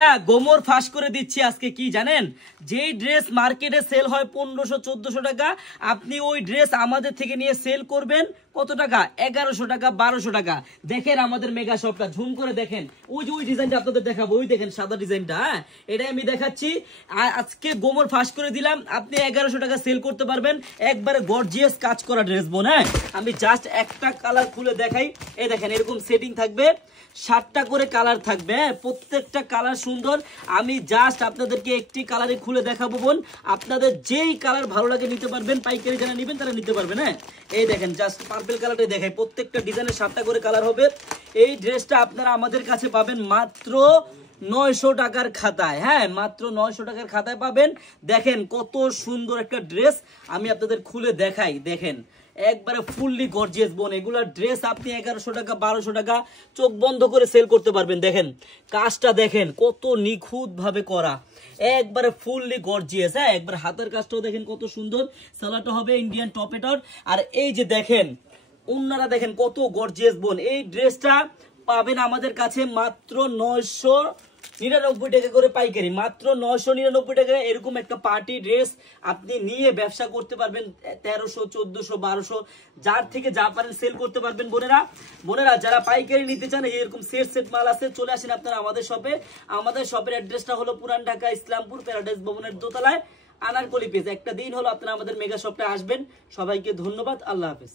গোমর ফাঁস করে দিচ্ছি আজকে কি জানেন, যেই ড্রেস মার্কেটে সেল হয় 1500-1400 টাকা, আপনি ওই ড্রেস আমাদের থেকে নিয়ে সেল করবেন কত টাকা? 1100 টাকা, 1200 টাকা। দেখেন আমাদের মেগা শপটা, ঝুম করে দেখেন, ওই যে ওই ডিজাইনটা আপনাদের দেখাবো, ওই দেখেন সাদা ডিজাইনটা। হ্যাঁ, এটাই আমি দেখাচ্ছি। আজকে গোমর ফাঁস করে দিলাম, আপনি 1100 টাকা সেল করতে পারবেন। একবারে গর্জিয়াস কাজ করা ড্রেস বোন। হ্যাঁ, আমি জাস্ট একটা কালার খুলে দেখাই। এই দেখেন এরকম সেটিং থাকবে, 7টা করে কালার থাকবে। হ্যাঁ, প্রত্যেকটা কালার সুন্দর। আমি জাস্ট আপনাদেরকে একটি কালারে খুলে দেখাবো বোন, আপনাদের যেই কালার ভালো লাগে নিতে পারবেন, পাইকারি যারা নেবেন তারা নিতে পারবেন। হ্যাঁ, এই দেখেন জাস্ট পার্পল কালারটা দেখাই, প্রত্যেকটা ডিজাইনের 7টা করে কালার হবে। এই ড্রেসটা আপনারা আমাদের কাছে পাবেন মাত্র 900 টাকার খাতায়। হ্যাঁ, মাত্র 900 টাকার খাতায় পাবেন। দেখেন কত সুন্দর একটা ড্রেস, আমি আপনাদের খুলে দেখাই। দেখেন একবারে ফুললি গর্জিয়াস বোন, এগুলা ড্রেস আপনি 1100 টাকা 1200 টাকা চোখ বন্ধ করে সেল করতে পারবেন। দেখেন কাজটা দেখেন কত নিখুঁত ভাবে করা, একবারে ফুললি গর্জিয়াস। হ্যাঁ, একবার হাতের কাজটাও দেখেন কত সুন্দর। সালোয়ারটা হবে ইন্ডিয়ান টপেটর। আর এই যে দেখেন ওন্নারা দেখেন কত গর্জিয়াস বোন। এই ড্রেসটা পাবেন আমাদের কাছে মাত্র 999 টাকা করে পাইকারি, মাত্র 999 টাকা। এরকম একটা পার্টি ড্রেস আপনি নিয়ে ব্যবসা করতে পারবেন 1300, 1400, 1200, যার থেকে যা পারেন সেল করতে পারবেন। বোনেরা যারা পাইকারি নিতে চান, এরকম সেট মাল আছে, চলে আসেন আপনারা আমাদের শপে। আমাদের শপের অ্যাড্রেসটা হলো পুরান ঢাকা ইসলামপুর প্যারাডাইস ভবনের দোতলায়, আনারকলি পেজ। একটা দিন হলো আপনারা আমাদের মেগা শপটা আসবেন। সবাইকে ধন্যবাদ, আল্লাহ হাফেজ।